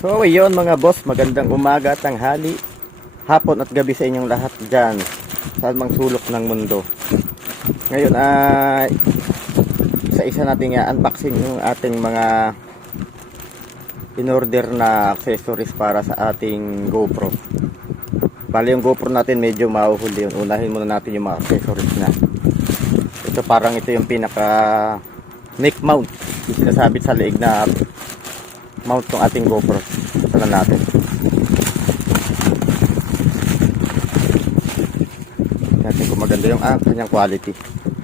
So yun mga boss, magandang umaga, tanghali, hapon at gabi sa inyong lahat dyan, saan mang sulok ng mundo. Ngayon ay isa-isa natin i-unboxing yung ating mga in-order na accessories para sa ating GoPro. Bali yung GoPro natin medyo mahuhuli yun. Unahin muna natin yung mga accessories na. Ito parang ito yung pinaka neck mount, yung sinasabit sa leeg na mount ng ating GoPro. Ito na natin. Natin kung maganda yung kanyang quality.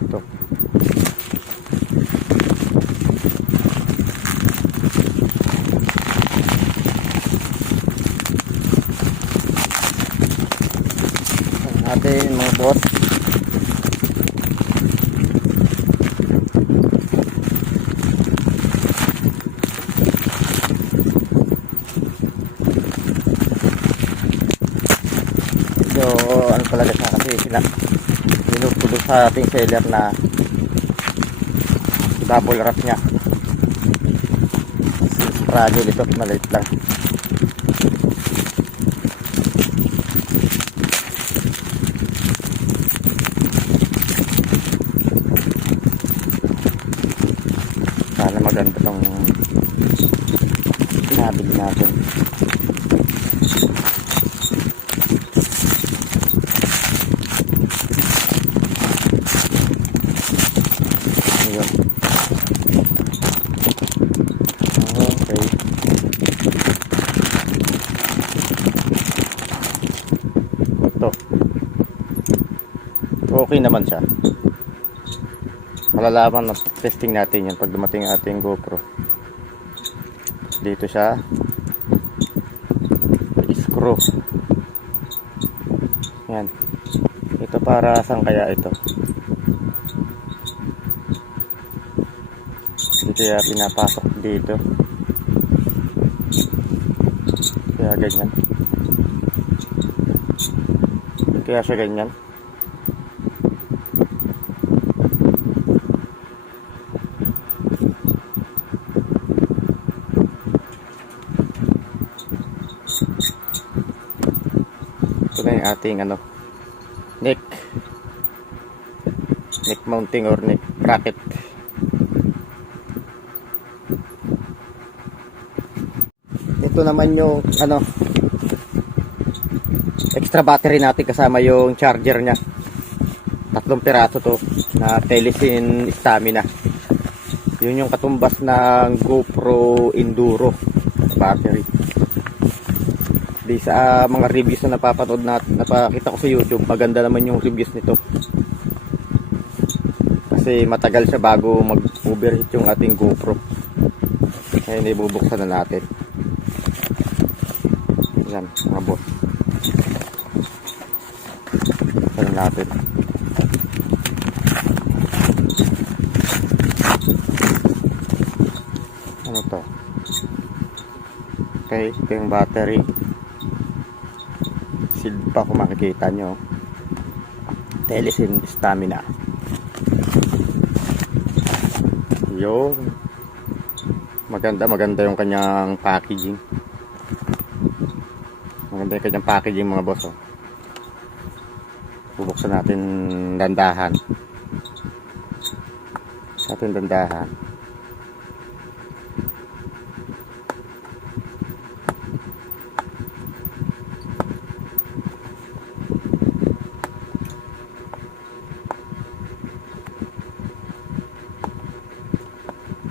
Ito. Ito natin mga boss. So, ano talaga siya kasi pinupulo sa ating seller na double wrap niya. Fragile ito, maliit lang. Sana maganda tong pinabili natin. Okay naman siya. Malalaman na testing natin yan pag dumating ang ating GoPro. Dito siya screw. Yan. Ito para saan kaya ito? Dito ya pinapasok dito. Kaya ganyan. Kaya siya ganyan. Ito na yung ating neck mounting or neck bracket. Ito naman yung extra battery natin kasama yung charger nya. 3 piraso to na Telesin Stamina. Yun yung katumbas ng GoPro Enduro battery. Di sa mga reviews na napapanood natin, napakita ko sa YouTube, maganda naman yung reviews nito. Kasi matagal siya bago mag-overheat yung ating GoPro. Ngayon ibubuksan na natin. Yan, mga boss. Buksan na natin. Ano to? Okay, ito yung battery. Sealed pa kung makikita nyo. Telesin Stamina. Yo, maganda yung kanyang packaging. Maganda yung kanyang packaging mga boss. Bubuksan natin dandahan. Dandahan.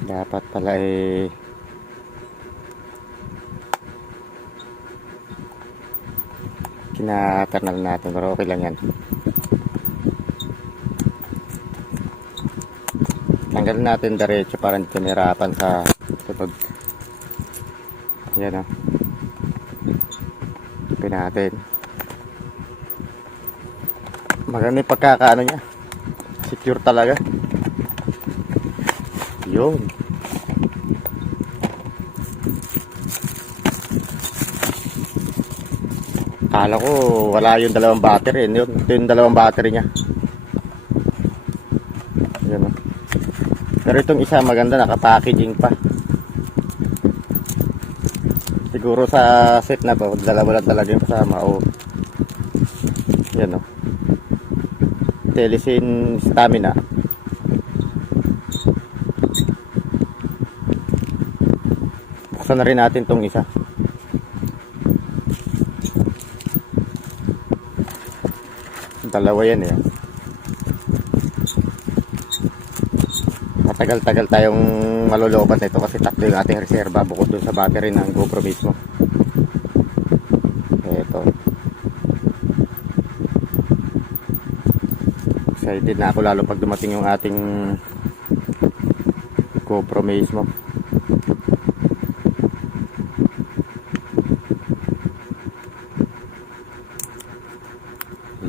Dapat pala kinakernal natin, pero okay lang yan. Tanggalin natin diretso para hindi nahirapan sa sunod. Yan Ipin natin. Maganda yung pagkakaano niya, secure talaga. Yun. Akala ko wala yung dalawang battery. Ito yung dalawang battery niya. Yan. Pero itong isa maganda, naka-packaging pa. Siguro sa set na to, dalawa lang talaga yung kasama. O, yan o. Telesin stamina. Buksan na rin natin tong isa. Dalawa yan eh. Matagal-tagal tayong malolobat nito kasi tatlo yung ating reserva bukod dun sa battery ng GoPro mismo. Ito. Excited na ako lalo pag dumating yung ating GoPro mismo.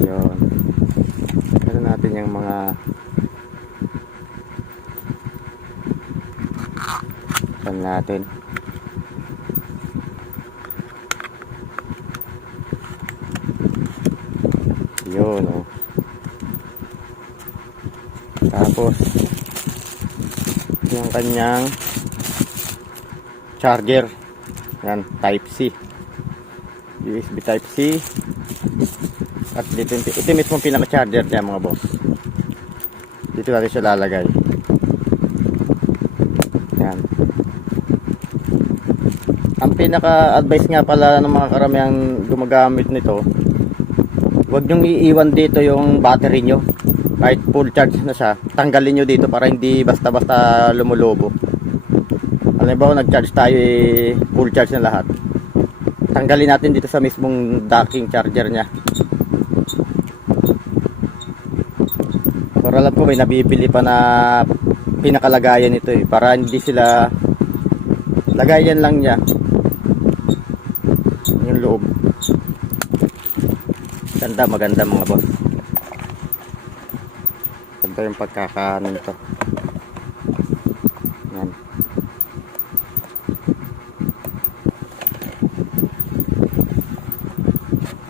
Yun. Ito natin yung mga pan natin. Yun oh. Tapos yung kanyang charger. Yan, type C. USB type C. At dito, ito mismo pinaka-charger niya mga boss. Dito natin siya lalagay. Yan. Ang pinaka-advice nga pala ng mga karamihang gumagamit nito, huwag nyong iiwan dito yung battery nyo. Kahit full charge na siya, tanggalin nyo dito para hindi basta-basta lumulobo. Halimbawa nag-charge tayo full charge na lahat. Tanggalin natin dito sa mismong docking charger niya. Para alam ko may nabibili pa na pinakalagayan nito para hindi sila lagayan lang niya yung loob. Maganda mga boss. Ganda yung pagkakaano nito. Yan.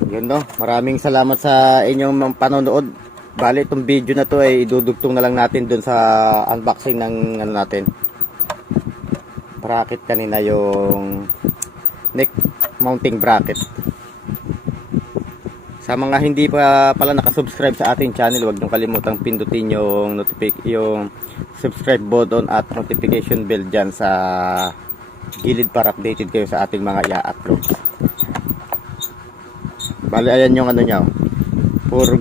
Yun no, maraming salamat sa inyong panonood. Bali itong video na to ay idudugtong na lang natin dun sa unboxing ng ano natin. Bracket kanina, yung neck mounting bracket. Sa mga hindi pa pala nakasubscribe sa ating channel, huwag niyong kalimutang pindutin yung yung subscribe button at notification bell dyan sa gilid para updated kayo sa ating mga i-upload. Bali ayan yung ano niya, for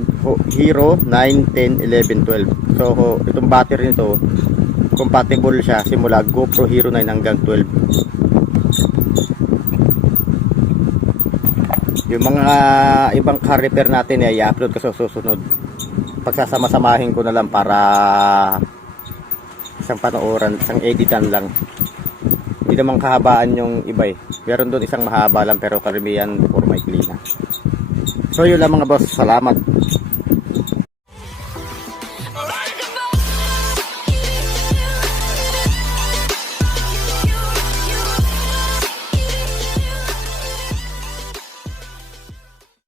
Hero 9, 10, 11, 12. So itong battery nito compatible siya simula GoPro Hero 9 hanggang 12. Yung mga ibang car repair natin ay i-upload ko sa susunod. Pagsasama-samahin ko na lang para isang panooran, isang editan lang. Hindi naman kahabaan yung iba eh. Meron doon isang mahaba lang pero karamihan puro maikli na. So yun lang mga boss, salamat.